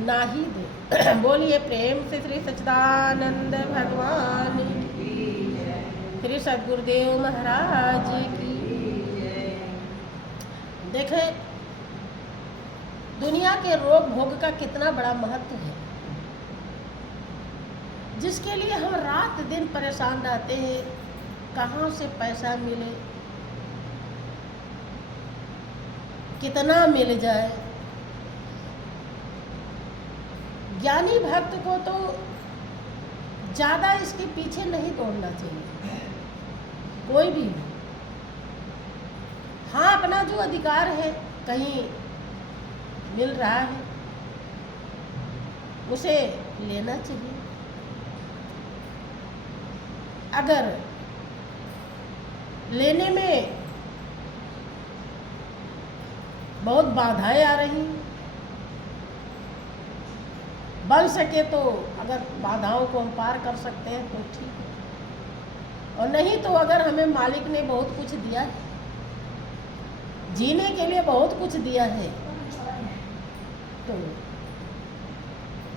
ना ही दे। बोलिए प्रेम से श्री सच्चिदानंद भगवान श्री सद्गुरुदेव महाराज की। देखें दुनिया के रोग भोग का कितना बड़ा महत्व है, जिसके लिए हम रात दिन परेशान रहते हैं, कहाँ से पैसा मिले, कितना मिल जाए। ज्ञानी भक्त को तो ज़्यादा इसके पीछे नहीं दौड़ना चाहिए, कोई भी हो। हाँ, अपना जो अधिकार है कहीं मिल रहा है उसे लेना चाहिए। अगर लेने में बहुत बाधाएं आ रही, बन सके तो अगर बाधाओं को हम पार कर सकते हैं तो ठीक है, और नहीं तो अगर हमें मालिक ने बहुत कुछ दिया है, जीने के लिए बहुत कुछ दिया है, तो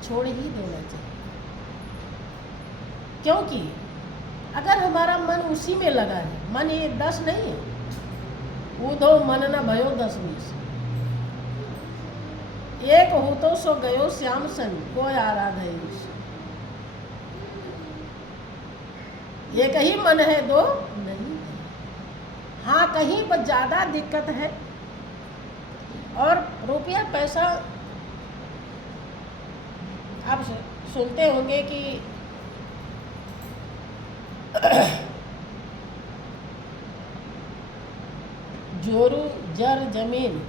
छोड़ ही देना चाहिए। क्योंकि अगर हमारा मन उसी में लगा है, मन ये 10 नहीं है, ऊधो मन न भयो 10 20, एक हो तो सो गयो श्याम सन कोई आराधे। एक ही मन है, दो नहीं है। हाँ, कहीं पर ज़्यादा दिक्कत है और रुपया पैसा आप सुनते होंगे कि जोरू जर जमीन,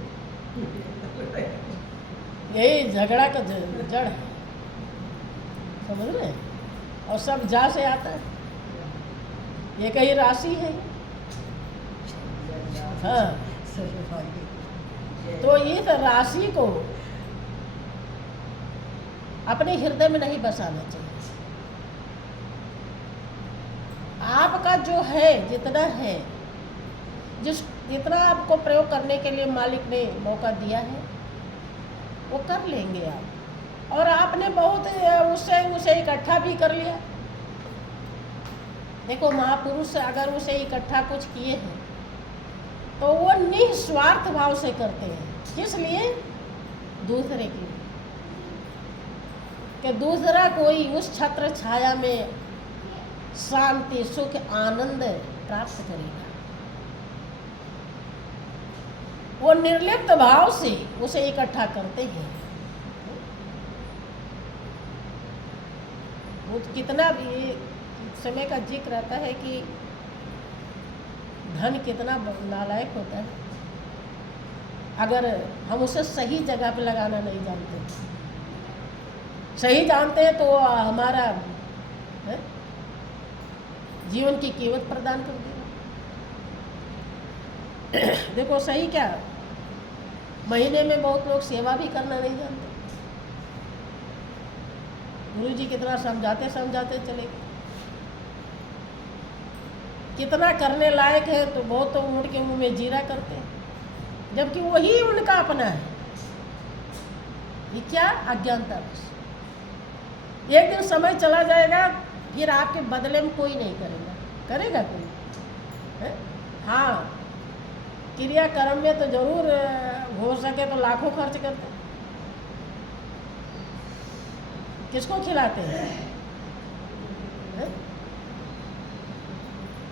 यही झगड़ा का जड़ है, समझ रहे? और सब जा से आता है, ये कहीं राशि है। हाँ, तो इस राशि को अपने हृदय में नहीं बसाना चाहिए। आपका जो है, जितना है, जितना आपको प्रयोग करने के लिए मालिक ने मौका दिया है वो कर लेंगे आप। और आपने बहुत उसे इकट्ठा भी कर लिया। देखो महापुरुष अगर उसे इकट्ठा कुछ किए हैं तो वो निस्वार्थ भाव से करते हैं। किस लिए? दूसरे के लिए, कि दूसरा कोई उस छत्र छाया में शांति सुख आनंद प्राप्त करेगा। वो निर्लिप्त भाव से उसे इकट्ठा करते हैं। वो कितना भी समय का जिक्र रहता है कि धन कितना नालायक होता है अगर हम उसे सही जगह पे लगाना नहीं जानते। सही जानते हैं तो हमारा है, जीवन की कीमत प्रदान कर देगा। देखो सही क्या, महीने में बहुत लोग सेवा भी करना नहीं जानते। गुरुजी कितना समझाते समझाते चले गए, कितना करने लायक है तो बहुत तो उम्र के मुंह में जीरा करते हैं, जबकि वही उनका अपना है। ये क्या? अज्ञानता। एक दिन समय चला जाएगा, फिर आपके बदले में कोई नहीं करेगा। करेगा कोई है? हाँ, क्रियाक्रम में तो जरूर हो सके तो लाखों खर्च करते हैं। किसको खिलाते हैं? है?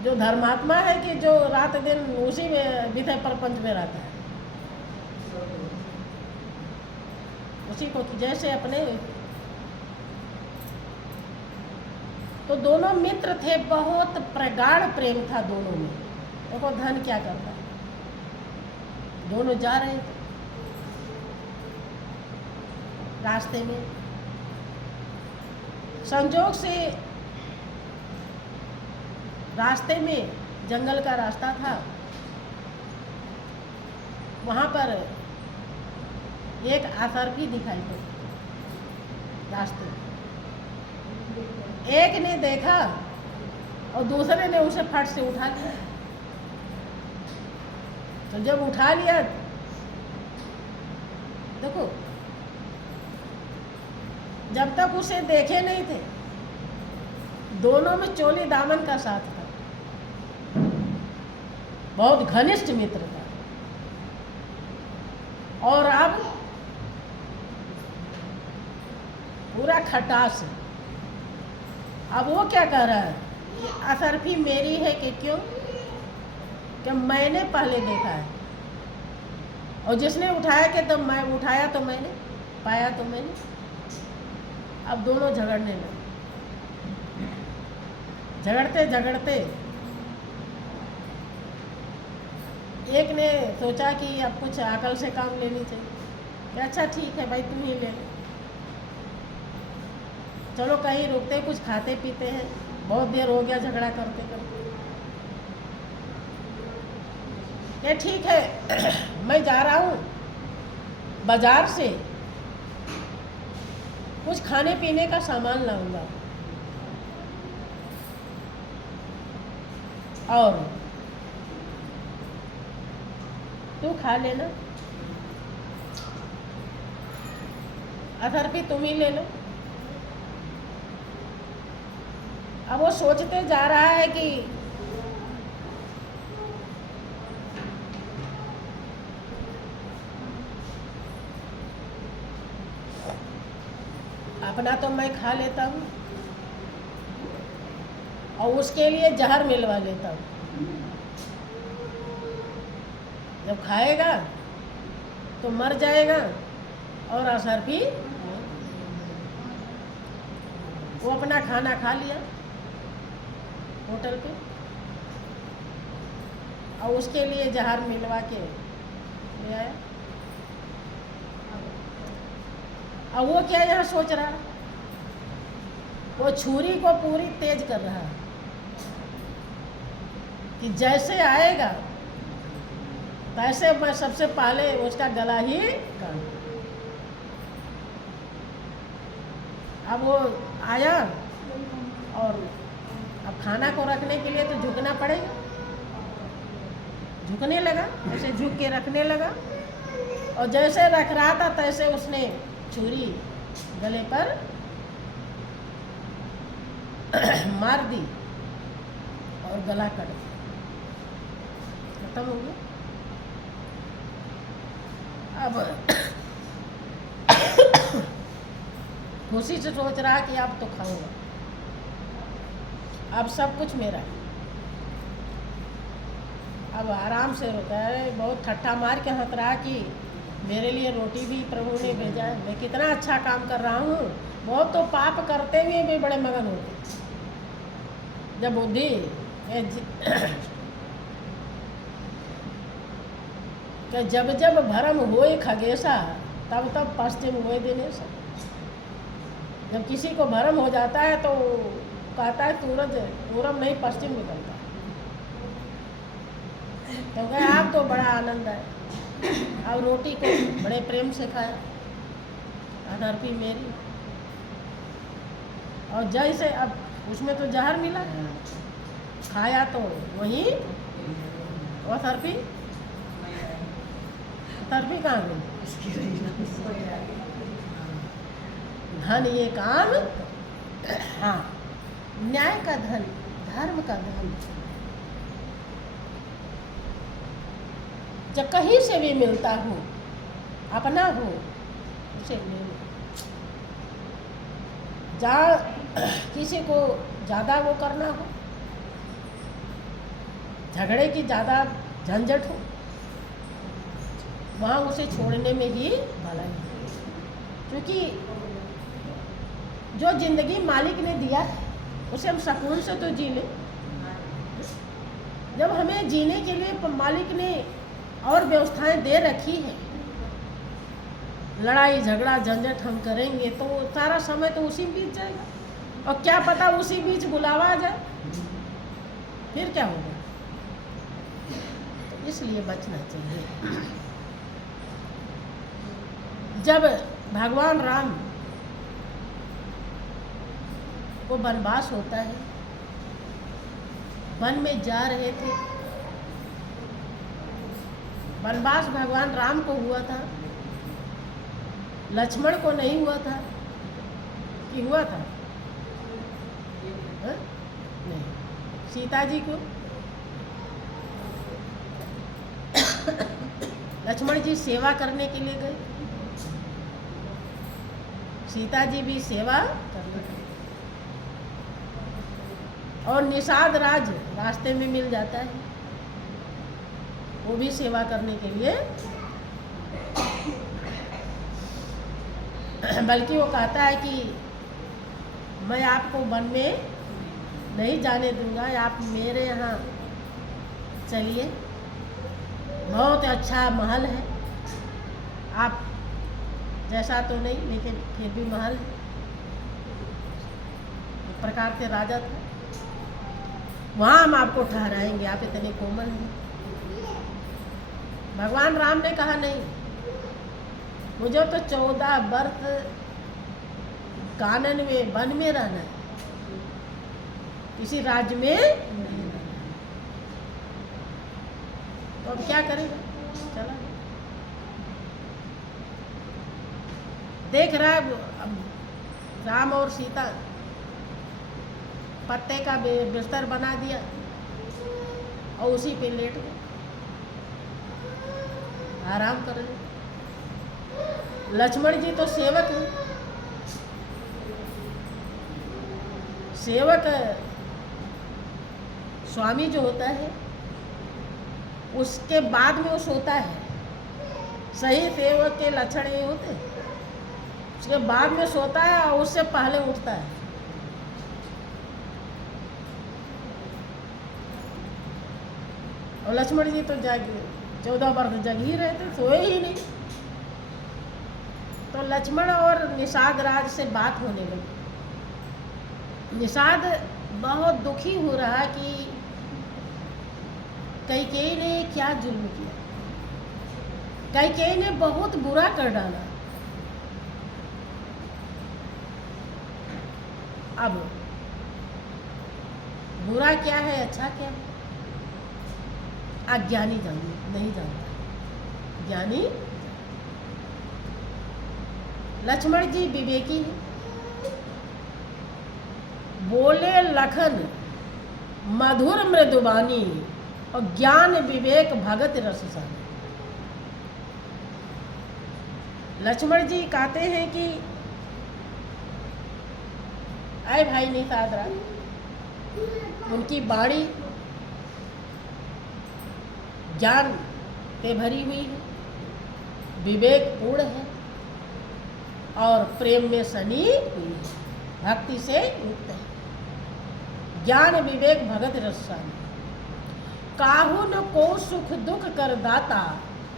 जो धर्मात्मा है कि जो रात दिन उसी में विषय प्रपंच में रहता है, उसी को जैसे अपने। तो दोनों मित्र थे, बहुत प्रगाढ़ प्रेम था दोनों में। देखो धन क्या करता है, दोनों जा रहे थे रास्ते में, संजोग से रास्ते में जंगल का रास्ता था, वहाँ पर एक आसरपी दिखाई पड़ी रास्ते में। एक ने देखा और दूसरे ने उसे फट से उठा लिया। तो जब उठा लिया, देखो जब तक उसे देखे नहीं थे, दोनों में चोली दामन का साथ था, बहुत घनिष्ठ मित्र था। और अब पूरा खटास है। अब वो क्या कह रहा है कि असरफी मेरी है कि क्यों, कि मैंने पहले देखा है, और जिसने उठाया कि तो मैं उठाया, तो मैंने पाया, तो मैंने। अब दोनों झगड़ने लगे। झगड़ते झगड़ते एक ने सोचा कि अब कुछ अकल से काम लेनी चाहिए, कि अच्छा ठीक है भाई, तुम ही ले लो, चलो कहीं रुकते कुछ खाते पीते हैं, बहुत देर हो गया झगड़ा करते करते। ये ठीक है, मैं जा रहा हूँ बाजार से कुछ खाने पीने का सामान लाऊंगा, और तू खा लेना, अथर्पी तुम ही ले लो। अब वो सोचते जा रहा है कि अपना तो मैं खा लेता हूँ, और उसके लिए जहर मिलवा लेता हूँ। जब खाएगा तो मर जाएगा, और असर भी वो अपना खाना खा लिया होटल पे, और उसके लिए जहर मिलवा के ले आया। अब वो क्या यहाँ सोच रहा, वो छुरी को पूरी तेज कर रहा कि जैसे आएगा वैसे मैं सबसे पहले उसका गला ही काट। अब वो आया, और अब खाना को रखने के लिए तो झुकना पड़ेगा, झुकने लगा, ऐसे झुक के रखने लगा, और जैसे रख रहा था तैसे उसने छुरी गले पर मार दी, और गला कट गया, खत्म हो गया। अब खुशी से सोच रहा कि अब तो खाऊंगा, अब सब कुछ मेरा है। अब आराम से होता है, बहुत ठट्ठा मार के हंस रहा कि मेरे लिए रोटी भी प्रभु ने भेजा है, मैं कितना अच्छा काम कर रहा हूँ। बहुत तो पाप करते हुए भी बड़े मगन होते, जब बुद्धि कि जब जब भरम होए खगेशा, तब तब पश्चिम होए दिनेशा। जब किसी को भरम हो जाता है तो कहता है पूरब नहीं पश्चिम निकलता। तो कहे आप तो बड़ा आनंद है, अब रोटी को बड़े प्रेम से खाया, अनर्पी मेरी। और जैसे अब उसमें तो जहर मिला, खाया तो वही अथर्पी कहाँ गई? धन ये काम, हाँ, न्याय का धन, धर्म का धन जब कहीं से भी मिलता हो, अपना हो, उसे ले लो। जहाँ किसी को ज़्यादा वो करना हो, झगड़े की ज़्यादा झंझट हो, वहाँ उसे छोड़ने में ही भलाई है। क्योंकि जो जिंदगी मालिक ने दिया है उसे हम सुकून से तो जी लें। जब हमें जीने के लिए मालिक ने और व्यवस्थाएं दे रखी हैं, लड़ाई झगड़ा झंझट हम करेंगे तो सारा समय तो उसी में बीत जाएगा, और क्या पता उसी बीच बुलावा आ जाए, फिर क्या होगा। तो इसलिए बचना चाहिए। जब भगवान राम को वनवास होता है, वन में जा रहे थे, वनवास भगवान राम को हुआ था, लक्ष्मण को नहीं हुआ था। कि हुआ था? हाँ? नहीं। सीता जी को लक्ष्मण जी सेवा करने के लिए गए, सीता जी भी सेवा करने गए, और निषाद राज रास्ते में मिल जाता है, वो भी सेवा करने के लिए, बल्कि वो कहता है कि मैं आपको वन में नहीं जाने दूंगा, आप मेरे यहाँ चलिए, बहुत अच्छा महल है, आप जैसा तो नहीं लेकिन फिर भी महल है, एक प्रकार से राजा था, वहाँ हम आपको ठहराएंगे, आप इतने कोमल हैं। भगवान राम ने कहा नहीं, मुझे तो 14 वर्ष कानन में वन में रहना है, किसी राज्य में नहीं रहना। तो अब क्या करेगा? चला देख रहा है अब राम और सीता पत्ते का बिस्तर बना दिया और उसी पे लेट गए, आराम कर रहे। लक्ष्मण जी तो सेवक हैं, सेवक स्वामी जो होता है उसके बाद में वो सोता है, सही सेवक के लक्षण ये होते हैं, उसके बाद में सोता है और उससे पहले उठता है। और लक्ष्मण जी तो 14 वर्ष जग ही रहे थे, सोए ही नहीं। तो लक्ष्मण और निषाद राज से बात होने लगी। निषाद बहुत दुखी हो रहा कि कैकेयी ने क्या जुल्म किया, कैकेयी ने बहुत बुरा कर डाला। अब बुरा क्या है अच्छा क्या है, अज्ञानी नहीं जानता, ज्ञानी। लक्ष्मण जी विवेकी हैं, बोले लखन मधुर मृदुबानी और ज्ञान विवेक भगत रससानी। लक्ष्मण जी कहते हैं कि अय भाई निषाद राज, उनकी बाणी ज्ञान से भरी हुई है, विवेक पूर्ण है और प्रेम में सनी हुई है, भक्ति से युक्त है। ज्ञान विवेक भगत रसानी, काहू न को सुख दुख कर दाता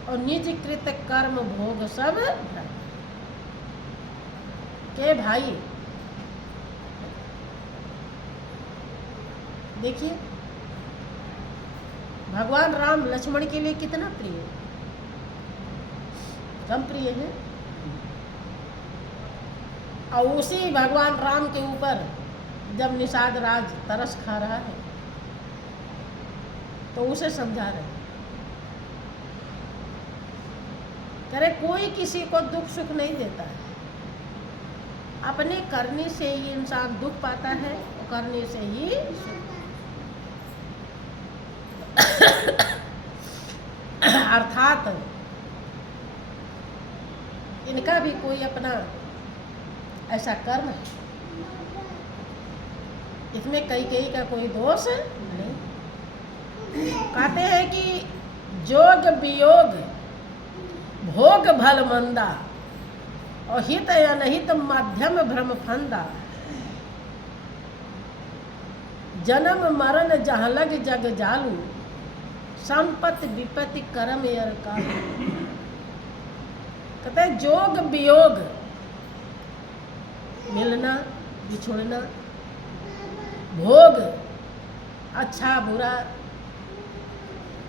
और निज कृत कर्म भोग सब के। भाई देखिए भगवान राम लक्ष्मण के लिए कितना प्रिय है, कम प्रिय है। और उसी भगवान राम के ऊपर जब निषाद राज तरस खा रहा है तो उसे समझा रहे, करे कोई किसी को दुख सुख नहीं देता है, अपने करने से ही इंसान दुख पाता है और करने से ही सुख। अर्थात इनका भी कोई अपना ऐसा कर्म है, इसमें कैकेयी का कोई दोष नहीं। कहते हैं कि जोग वियोग भोग भल मंदा और हित अनहित मध्यम भ्रम फंदा, जन्म मरण जहाँ लग जग जालू, संपत्ति विपत्ति कर्म यर कालू। कहते हैं जोग वियोग मिलना बिछुड़ना, भोग अच्छा बुरा,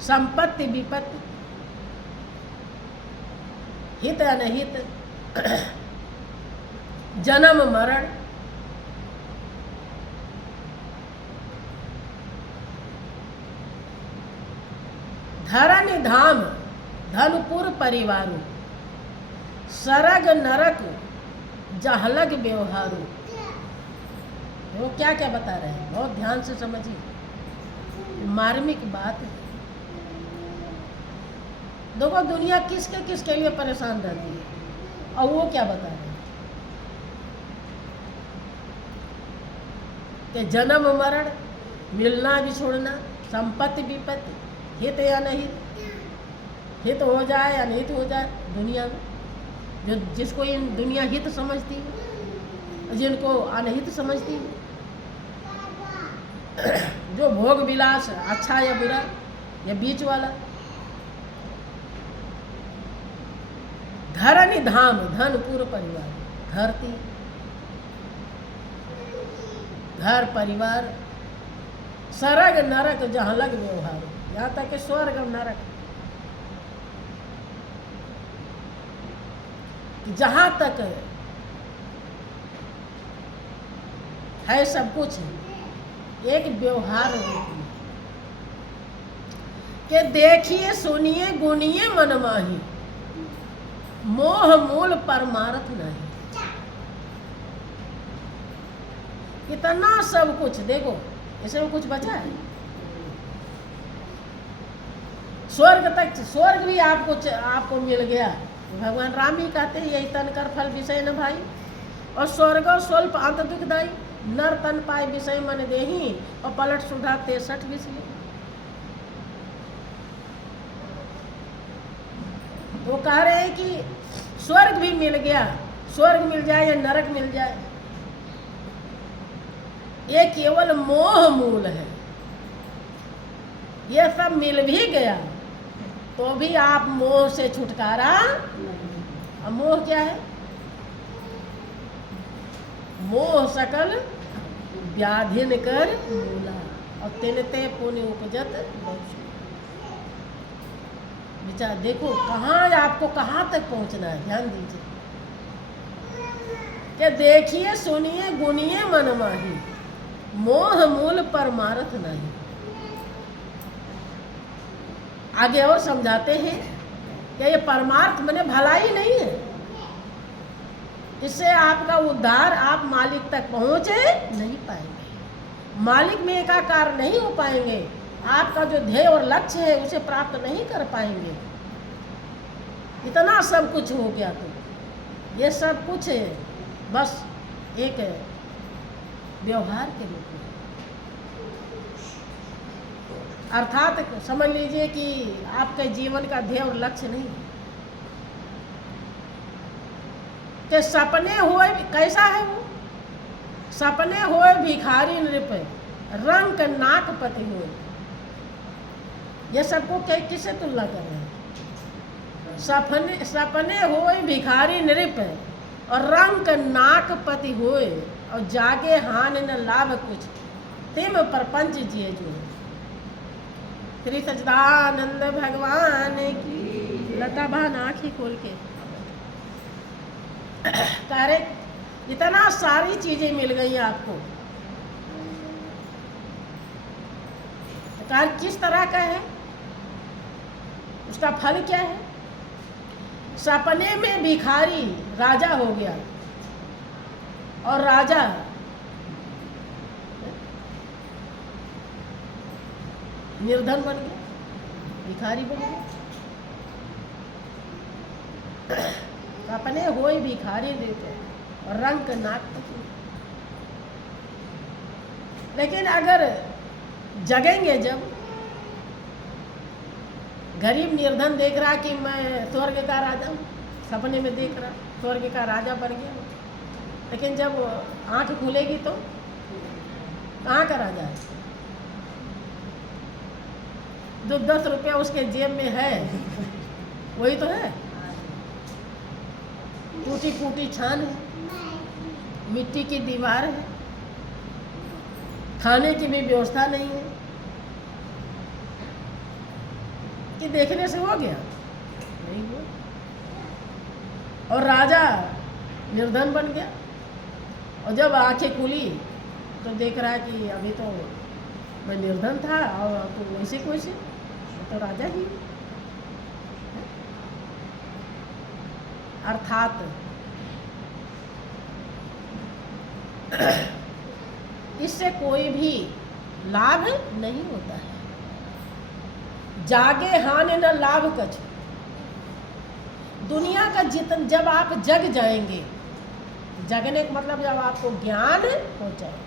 संपत्ति विपत्ति, हित अनहित, जन्म मरण, धरन धाम धनपुर परिवारू, सरग नरक जहलग व्यवहारू। वो क्या क्या बता रहे हैं, बहुत ध्यान से समझिए, मार्मिक बात है। देखो दुनिया किसके किसके लिए परेशान रहती है, और वो क्या बता रहे हैं कि जन्म मरण, मिलना भी छोड़ना, संपत्ति विपत्ति, हित या नहीं, हित हो जाए या नहीं हो जाए दुनिया में, जो जिसको इन दुनिया हित समझती है, जिनको अनहित समझती है, जो भोग विलास अच्छा या बुरा या बीच वाला, धरनी धाम धन पूर्व परिवार, धरती घर परिवार, सरग नरक जहाँ लग व्यवहार, यहाँ तक कि स्वर्ग और नरक, जहाँ तक है सब कुछ एक व्यवहार रूप में कि देखिए सुनिए गुनिए मन माही, मोह मूल परमार्थ नहीं। इतना सब कुछ देखो, इसमें कुछ बचा है? स्वर्ग तक, स्वर्ग भी आपको मिल गया। भगवान राम ही कहते हैं, यही तन कर फल विषय न भाई, और स्वर्ग स्वल्प अंत दुखदाई, नर तन पाए विषय मन देही, और पलट सुधा 63 विषय। वो कह रहे हैं कि स्वर्ग भी मिल गया, स्वर्ग मिल जाए या नरक मिल जाए, ये केवल मोह मूल है। ये सब मिल भी गया तो भी आप मोह से छुटकारा, अब मोह क्या है? मोह सकल व्याधिन कर मूला, और तिनते पुण्य उपजत विचार। देखो कहाँ आपको कहाँ तक पहुँचना है, ध्यान दीजिए कि देखिए सुनिए गुनिए मन माही, मोह मूल परमार्थ नहीं। आगे और समझाते हैं कि ये परमार्थ माने भलाई नहीं है, इससे आपका उद्धार, आप मालिक तक पहुंचे नहीं पाएंगे, मालिक में एकाकार नहीं हो पाएंगे, आपका जो ध्येय और लक्ष्य है उसे प्राप्त नहीं कर पाएंगे। इतना सब कुछ हो गया तो ये सब कुछ बस एक व्यवहार के रूप में, अर्थात समझ लीजिए कि आपके जीवन का ध्येय और लक्ष्य नहीं है। कि सपने हुए, कैसा है वो? सपने हुए भिखारी नृप, रंग नाक पति हुए। ये सबको किससे तुलना कर रहे हैं? सपने हुए भिखारी नृप, और रंग नाक पति हुए, और जागे हान न लाभ कुछ, तिम प्रपंच जिए जो। श्री सच्चिदानंद भगवान की लता बहन आँखें खोल के कह रहे, इतना सारी चीजें मिल गई आपको, कार्य किस तरह का है, उसका फल क्या है? सपने में भिखारी राजा हो गया, और राजा निर्धन बन गया, भिखारी बन गया। सपने होए भिखारी देते और रंग नाक पति। लेकिन अगर जगेंगे, जब गरीब निर्धन देख रहा कि मैं स्वर्ग का राजा हूँ, सपने में देख रहा स्वर्ग का राजा बन गया, लेकिन जब आंख खुलेगी तो कहाँ का राजा है? जो 10 रुपया उसके जेब में है वही तो है। टूटी फूटी छान है, मिट्टी की दीवार है, खाने की भी व्यवस्था नहीं है कि देखने से हो गया, नहीं हुआ। और राजा निर्धन बन गया, और जब आंखें खुली तो देख रहा है कि अभी तो मैं निर्धन था, और तो वैसे वैसे तो राजा ही। अर्थात इससे कोई भी लाभ नहीं होता है। जागे हानि न लाभ कछ। दुनिया का जब आप जग जाएंगे, जगने का मतलब जब आपको ज्ञान हो जाए,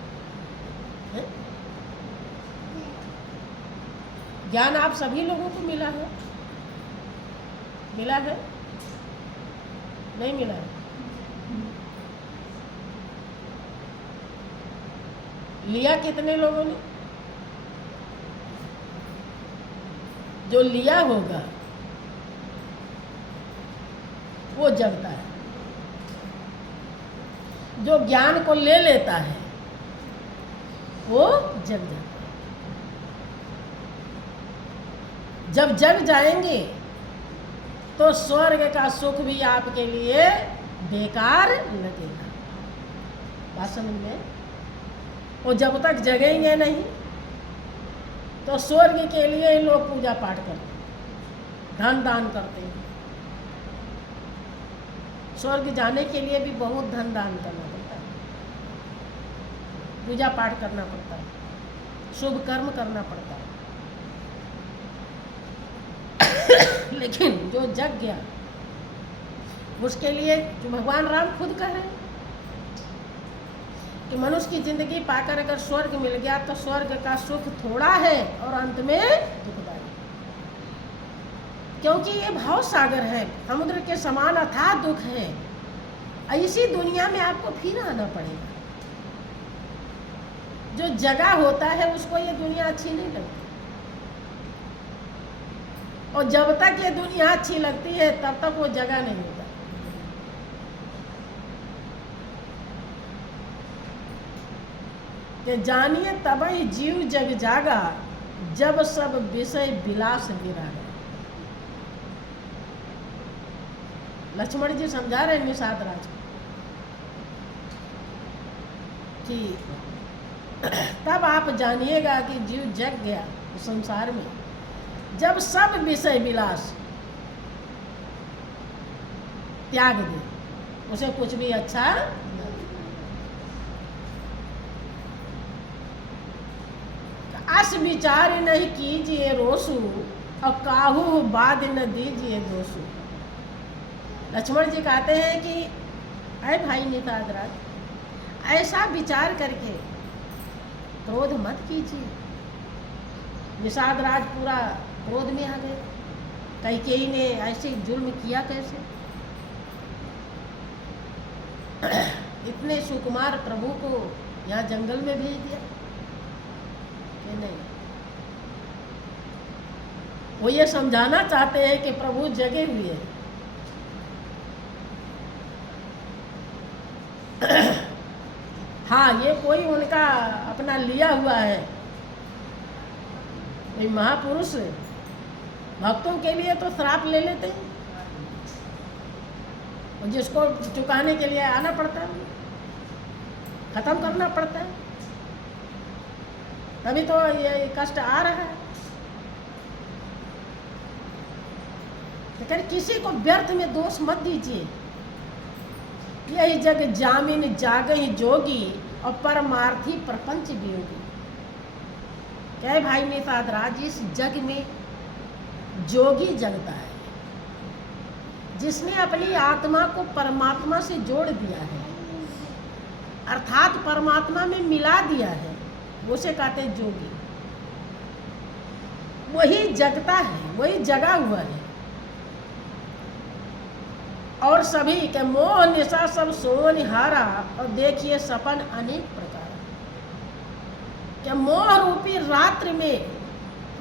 ज्ञान आप सभी लोगों को मिला है, मिला है नहीं मिला है? लिया कितने लोगों ने? जो लिया होगा वो जगता है, जो ज्ञान को ले लेता है वो जग जाता है। जब जग जाएंगे तो स्वर्ग का सुख भी आपके लिए बेकार लगेगा। बात समझ में? और जब तक जगेंगे नहीं तो स्वर्ग के लिए ही लोग पूजा पाठ करते हैं, धन दान करते हैं। स्वर्ग जाने के लिए भी बहुत धन दान करना पड़ता है, पूजा पाठ करना पड़ता है, शुभ कर्म करना पड़ता है। लेकिन जो जग गया उसके लिए जो भगवान राम खुद कह रहे हैं कि मनुष्य की जिंदगी पाकर अगर स्वर्ग मिल गया तो स्वर्ग का सुख थोड़ा है और अंत में दुखदायी, क्योंकि ये भाव सागर है, समुद्र के समान अथाह दुख है। ऐसी दुनिया में आपको फिर आना पड़ेगा। जो जगह होता है उसको ये दुनिया अच्छी नहीं लगती, और जब तक ये दुनिया अच्छी लगती है तब तक वो जगह नहीं होता। कि जानिए तबहि जीव जग जागा, जब सब विषय विलास विरागा। लक्ष्मण जी समझा रहे निषाद राज कि तब आप जानिएगा कि जीव जग गया संसार में जब सब विषय विलास त्याग दे, उसे कुछ भी अच्छा अस विचार नहीं कीजिए रोसु, और काहू बाद न दीजिए दोषु। लक्ष्मण जी कहते हैं कि अरे भाई निषाद राज, ऐसा विचार करके क्रोध मत कीजिए। निषाद राज पूरा क्रोध में आ गए, कैकेयी ने ऐसे जुल्म किया कैसे? इतने सुकुमार प्रभु को यहाँ जंगल में भेज दिया कि नहीं? वो ये समझाना चाहते हैं कि प्रभु जगे हुए हैं। हाँ, ये कोई उनका अपना लिया हुआ है, ये महापुरुष भक्तों के लिए तो श्राप ले लेते हैं, और जिसको चुकाने के लिए आना पड़ता है, खत्म करना पड़ता है, तभी तो ये कष्ट आ रहा है। लेकिन किसी को व्यर्थ में दोष मत दीजिए। यही जग जामिन जागहि जोगी, और परमार्थी प्रपंच वियोगी। क्या है भाई निषाद राज, इस जग में जोगी जगता है जिसने अपनी आत्मा को परमात्मा से जोड़ दिया है, अर्थात परमात्मा में मिला दिया है, उसे कहते हैं जोगी। वही जगता है, वही जगा हुआ है। और सभी के मोह निशा सब सोन हारा, और देखिए सपन अनेक प्रकार के मोह रूपी रात्रि में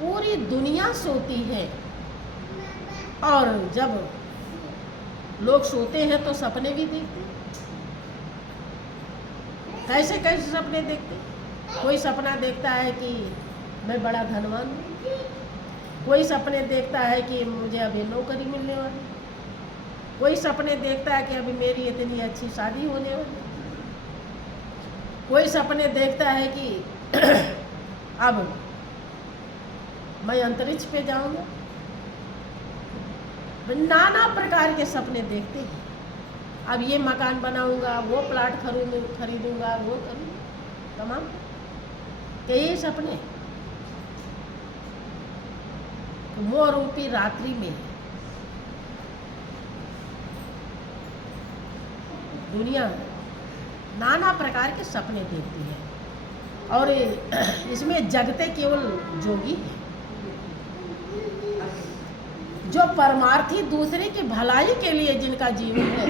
पूरी दुनिया सोती है, और जब लोग सोते हैं तो सपने भी देखते हैं। कैसे कैसे सपने देखते हैं? कोई सपना देखता है कि मैं बड़ा धनवान हूँ, कोई सपने देखता है कि मुझे अभी नौकरी मिलने वाली, कोई सपने देखता है कि अभी मेरी इतनी अच्छी शादी होने वाली, कोई सपने देखता है कि अब मैं अंतरिक्ष पे जाऊंगा। नाना प्रकार के सपने देखते हैं। अब ये मकान बनाऊंगा, वो प्लाट खरीदूंगा, वो करूँगा, तमाम। कई सपने मोह रूपी रात्रि में दुनिया नाना प्रकार के सपने देखती है, और इसमें जगते केवल जोगी हैं, जो परमार्थी दूसरे की भलाई के लिए जिनका जीवन है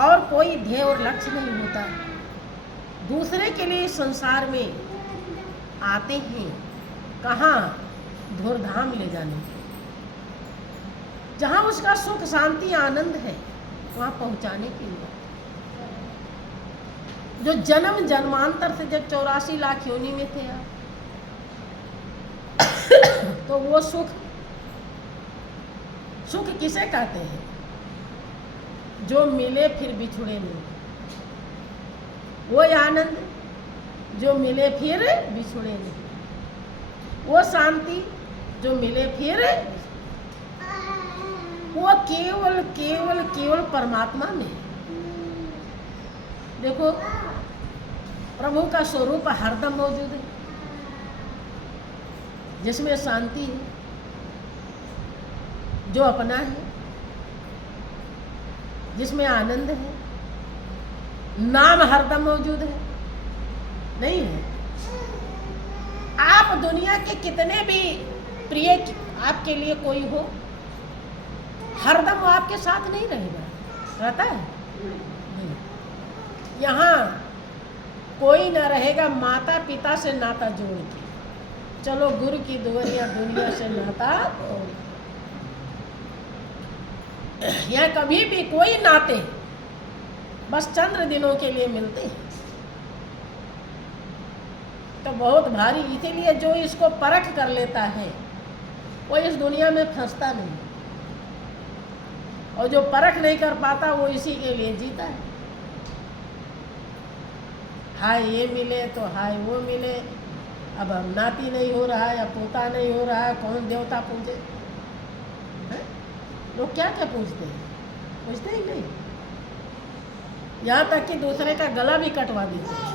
और कोई ध्येय और लक्ष्य नहीं होता, दूसरे के लिए संसार में आते हैं कहाँ धूर्धाम ले जाने के, जहाँ उसका सुख शांति आनंद है वहाँ पहुँचाने के लिए। जो जन्म जन्मांतर से जब 84 लाख योनि में थे आप, तो वो सुख किसे कहते हैं? जो मिले फिर बिछुड़े नहीं, वो आनंद जो मिले फिर बिछुड़े नहीं, वो शांति जो मिले फिर, वो केवल केवल केवल परमात्मा में। देखो प्रभु का स्वरूप हरदम मौजूद है, जिसमें शांति है, जो अपना है, जिसमें आनंद है। नाम हरदम मौजूद है, नहीं है? आप दुनिया के कितने भी प्रिय आपके लिए कोई हो, हरदम वो आपके साथ नहीं रहेगा, रहता है नहीं। यहाँ कोई न रहेगा माता पिता से नाता जोड़ के, चलो गुरु की दुआरिया दुनिया से नाता तोड़। यहाँ कभी भी कोई नाते बस चंद्र दिनों के लिए मिलते हैं, तो बहुत भारी। इसीलिए जो इसको परख कर लेता है वो इस दुनिया में फंसता नहीं, और जो परख नहीं कर पाता वो इसी के लिए जीता है। हाय ये मिले तो हाय वो मिले, अब हम नाती नहीं हो रहा है या पोता नहीं हो रहा है, कौन देवता पूजे? लोग क्या क्या पूछते हैं? पूछते ही नहीं। यहाँ तक कि दूसरे का गला भी कटवा देते हैं,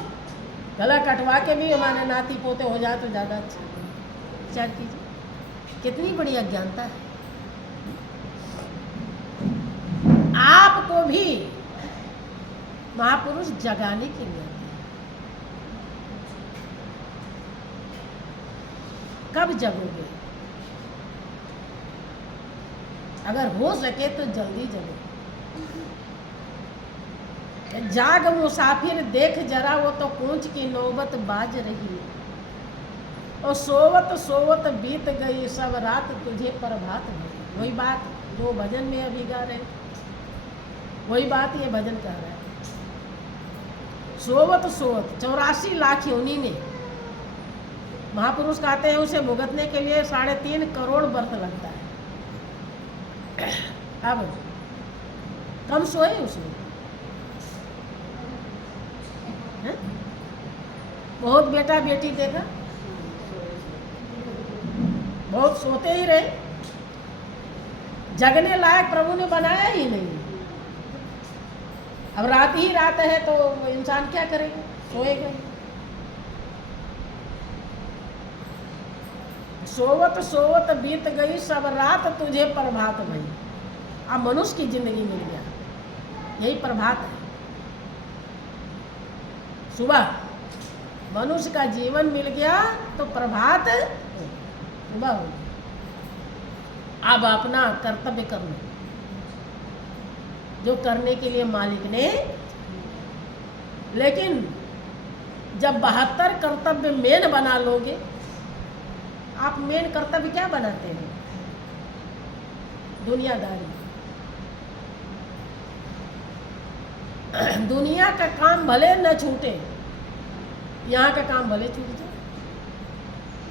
गला कटवा के भी हमारे नाती पोते हो जाए तो ज़्यादा अच्छा। विचार कीजिए कितनी बड़ी अज्ञानता है। आपको भी महापुरुष जगाने के लिए आते हैं। कब जगोगे? अगर हो सके तो जल्दी जगो। जाग मुसाफिर देख जरा, वो तो कूंच की नौबत बाज रही, और सोवत सोवत बीत गई सब रात तुझे प्रभात भई। वही बात जो भजन में अभी गा रहे, वही बात ये भजन कह रहा है। सोवत सोवत 84 लाख योनि में महापुरुष कहते हैं उसे भुगतने के लिए 3.5 करोड़ वर्ष लगता है। अब कम सोए उसमें है? बहुत बेटा बेटी देखा, बहुत सोते ही रहे, जगने लायक प्रभु ने बनाया ही नहीं। अब रात ही रात है तो इंसान क्या करेगा? सोएगा। सोवत सोवत बीत गई सब रात तुझे प्रभात भई। अब मनुष्य की जिंदगी मिल गया, यही प्रभात है। सुबह मनुष्य का जीवन मिल गया तो प्रभात सुबह हो गई। अब अपना कर्तव्य कर लो, जो करने के लिए मालिक ने। लेकिन जब 72 कर्तव्य मेन बना लोगे, आप मेन कर्तव्य क्या बनाते हैं? दुनियादारी। दुनिया का काम भले न छूटे, यहाँ का काम भले छूट जाए।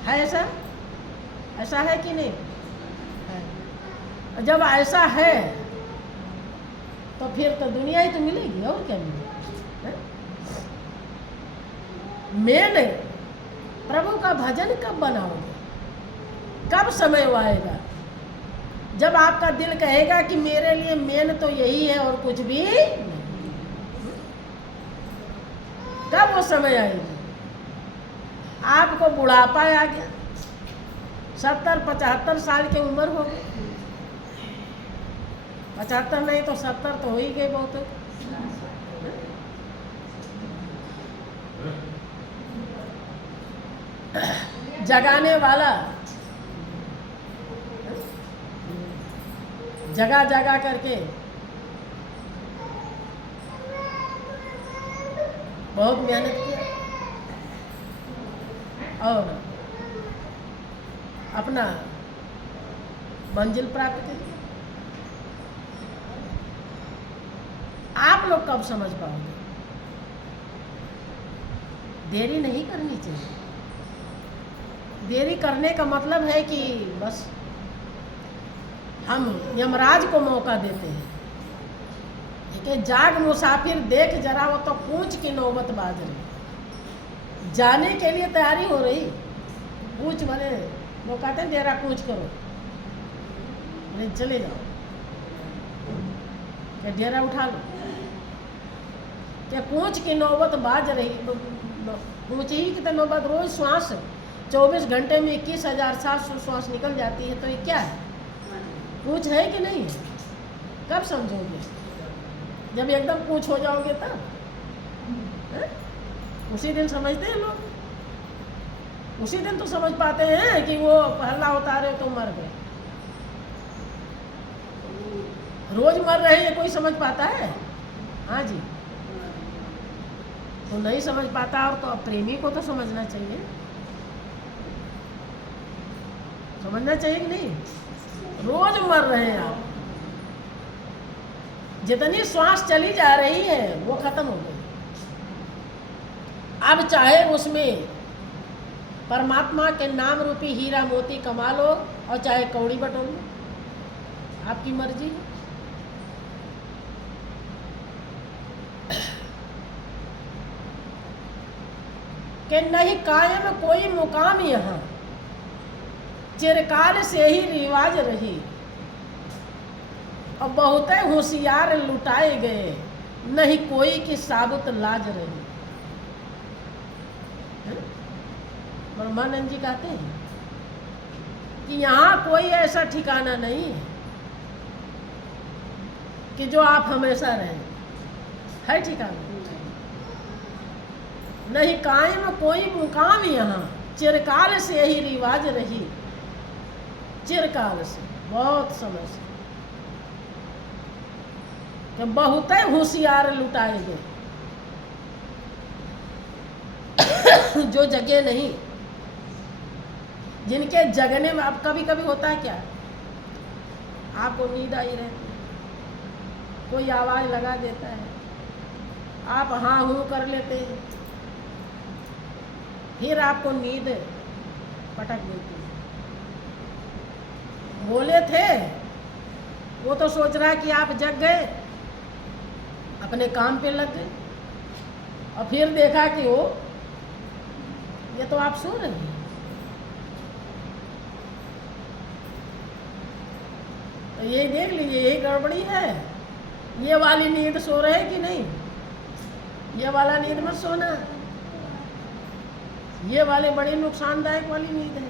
है ऐसा? ऐसा है कि नहीं है? जब ऐसा है तो फिर तो दुनिया ही तो मिलेगी, और क्या मिलेगी? मेन प्रभु का भजन कब बनाओगे? कब समय वो आएगा जब आपका दिल कहेगा कि मेरे लिए मेन तो यही है और कुछ भी नहीं? कब वो समय आएगी? आपको बुढ़ापा आ गया, 70-75 साल की उम्र हो गई, 75 नहीं तो 70 तो हो ही गए बहुत। जगाने वाला जगा जगा करके बहुत मेहनत किया और अपना मंजिल प्राप्त की। आप लोग कब समझ पाओगे? देरी नहीं करनी चाहिए। देरी करने का मतलब है कि बस हम यमराज को मौका देते हैं कि जाग मुसाफिर देख जरा, वो तो कूच की नौबत बाज रही, जाने के लिए तैयारी हो रही। कूच भले वो कहते हैं डेरा कूच करो, नहीं चले जाओ, क्या डेरा उठा लो, क्या कूच की नौबत बाज रही। कूच ही की तो नौबत, रोज श्वास 24 घंटे में 21,700 श्वास निकल जाती है, तो ये क्या है? कूच है कि नहीं है? कब समझोगे? जब एकदम कूच हो जाओगे तब है? उसी दिन समझते हैं लोग, उसी दिन तो समझ पाते हैं कि वो हल्ला उतारे तो मर गए। रोज मर रहे ये कोई समझ पाता है? हाँ जी, तो नहीं समझ पाता। और तो प्रेमी को तो समझना चाहिए, समझना चाहिए कि नहीं? रोज मर रहे हैं आप, जितनी श्वास चली जा रही है वो खत्म हो गई। अब चाहे उसमें परमात्मा के नाम रूपी हीरा मोती कमा लो और चाहे कौड़ी बटोर लो, आपकी मर्जी है। कि नहीं कायम कोई मुकाम यहाँ, चिरकाल से ही रिवाज रही, और बहुत होशियार लुटाए गए, नहीं कोई की साबुत लाज रही। ब्रह्मानंद जी कहते हैं कि यहाँ कोई ऐसा ठिकाना नहीं है कि जो आप हमेशा रहें। है ठिकाना? नहीं कायम कोई मुकाम यहाँ, चिरकाल से ही रिवाज रही, चिरकाल से, बहुत समय से, कि बहुत होशियार लुटाए गए, जो जगे नहीं, जिनके जगने में। अब कभी कभी होता है क्या, आपको नींद आई रहती है, कोई आवाज़ लगा देता है, आप हाँ हूँ कर लेते हैं, फिर आपको नींद पटक देती है। बोले थे वो तो सोच रहा है कि आप जग गए, अपने काम पे लग गए, और फिर देखा कि वो ये तो आप सो रहे हैं। तो ये देख लीजिए, यही गड़बड़ी है। ये वाली नींद सो रहे कि नहीं? ये वाला नींद मत सोना, ये वाले बड़ी नुकसानदायक वाली नींद है।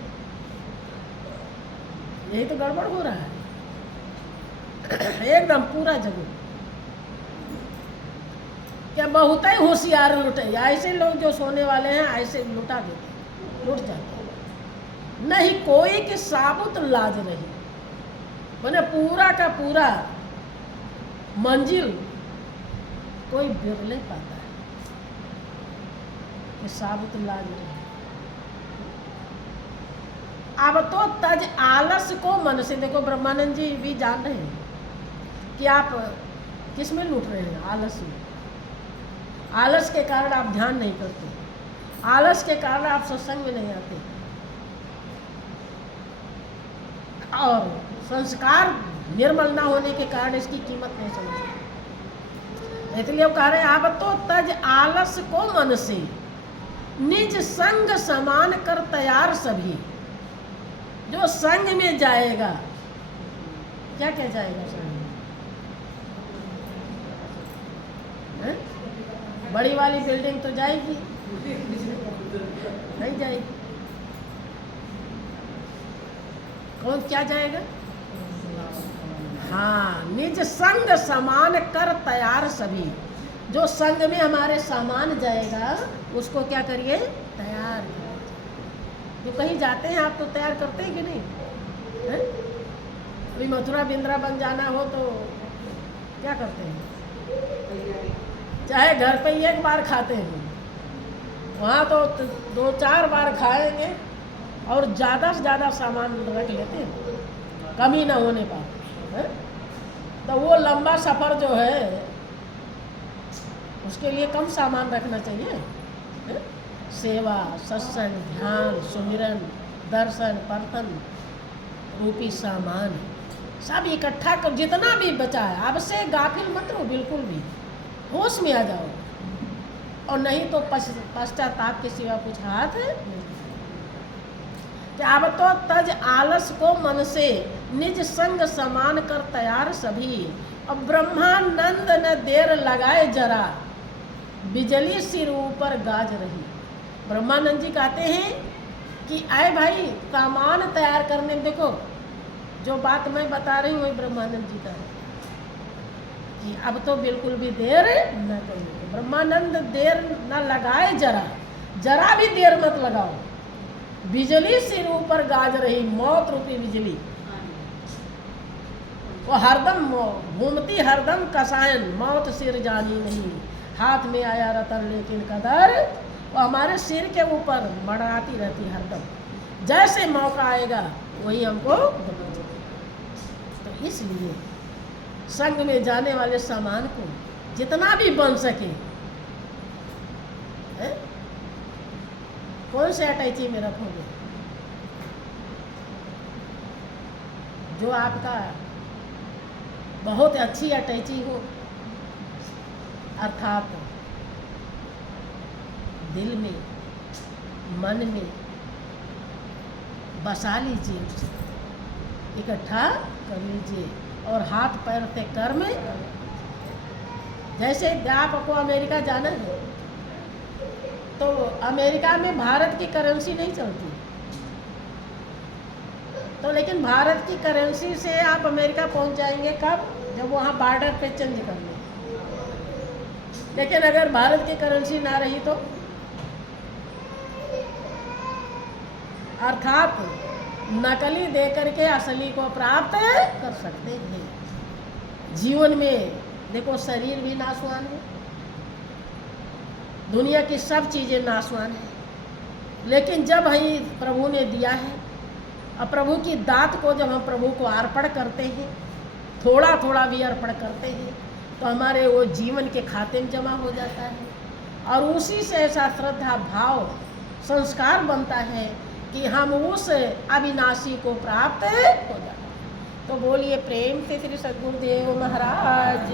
यही तो गड़बड़ हो रहा है। एकदम पूरा जगह क्या बहुत ही होशियार लुटे। ऐसे लोग जो सोने वाले हैं ऐसे लुटा देते, लुट जाते। नहीं कोई की साबुत लाज रही, मैंने पूरा का पूरा मंजिल कोई बिरले पाता है कि साबुत लाज रही। अब तो तज आलस को मन से, देखो ब्रह्मानंद जी भी जान रहे हैं कि आप किस में लूट रहे हैं, आलस में। आलस के कारण आप ध्यान नहीं करते, आलस के कारण आप सत्संग में नहीं आते, और संस्कार निर्मल ना होने के कारण इसकी कीमत नहीं समझते। इसलिए वो कह रहे हैं आप तो तज आलस को मन से, निज संग समान कर तैयार सभी। जो संग में जाएगा, क्या क्या जाएगा संग में? बड़ी वाली बिल्डिंग तो जाएगी, नहीं जाएगी। कौन क्या जाएगा? हाँ, निज संग समान कर तैयार सभी। जो संग में हमारे सामान जाएगा उसको क्या करिए? तैयार करिए। जो कहीं जाते हैं आप तो तैयार करते हैं कि नहीं? हैं? अभी मथुरा वृंदावन जाना हो तो क्या करते हैं? चाहे घर पे ही एक बार खाते हैं, वहाँ तो 2-4 बार खाएंगे और ज़्यादा से ज़्यादा सामान रख लेते हैं, कमी ना होने पर। हैं? तो वो लंबा सफ़र जो है उसके लिए कम सामान रखना चाहिए। हैं? सेवा, सत्संग, ध्यान, सुमिरन, दर्शन, परतन रूपी सामान सब इकट्ठा कर, जितना भी बचा है अब से गाफिल मत रहो, बिल्कुल भी होश में आ जाओ, और नहीं तो पश्चाताप के सिवा कुछ हाथ है कि अब तो तज आलस को मन से निज संग समान कर तैयार सभी। अब ब्रह्मानंद न देर लगाए जरा, बिजली सिर ऊपर गाज रही। ब्रह्मानंद जी कहते हैं कि आए भाई सामान तैयार करने में, देखो जो बात मैं बता रही हूँ वही ब्रह्मानंद जी का है कि अब तो बिल्कुल भी देर न करो। ब्रह्मानंद देर न लगाए, जरा भी देर मत लगाओ। बिजली सिर ऊपर गाज रही, मौत रूपी बिजली वो हरदम घूमती, हरदम कसायन, मौत सिर जानी नहीं। हाथ में आया रतन लेकिन कदर, वो हमारे सिर के ऊपर मंडराती रहती हरदम, जैसे मौका आएगा वही हमको। तो इसलिए संग में जाने वाले सामान को जितना भी बन सके, है? कौन से अटैची में रखोगे? जो आपका बहुत अच्छी अटैची हो, अर्थात दिल में, मन में बसा लीजिए, उसे इकट्ठा कर लीजिए और हाथ पैर से कर्म। जैसे आपको अमेरिका जाना है तो अमेरिका में भारत की करेंसी नहीं चलती, तो लेकिन भारत की करेंसी से आप अमेरिका पहुंच जाएंगे कब? जब वहाँ बॉर्डर पे चेंज कर लें। लेकिन अगर भारत की करेंसी ना रही तो, अर्थात नकली दे करके असली को प्राप्त कर सकते हैं। जीवन में देखो शरीर भी नाशवान है, दुनिया की सब चीज़ें नाशवान है, लेकिन जब हमें प्रभु ने दिया है और प्रभु की दात को जब हम प्रभु को अर्पण करते हैं, थोड़ा थोड़ा भी अर्पण करते हैं, तो हमारे वो जीवन के खाते में जमा हो जाता है और उसी से ऐसा श्रद्धा भाव संस्कार बनता है कि हम उस अविनाशी को प्राप्त हो जाते हैं। तो बोलिए प्रेम से श्री सद्गुरुदेव महाराज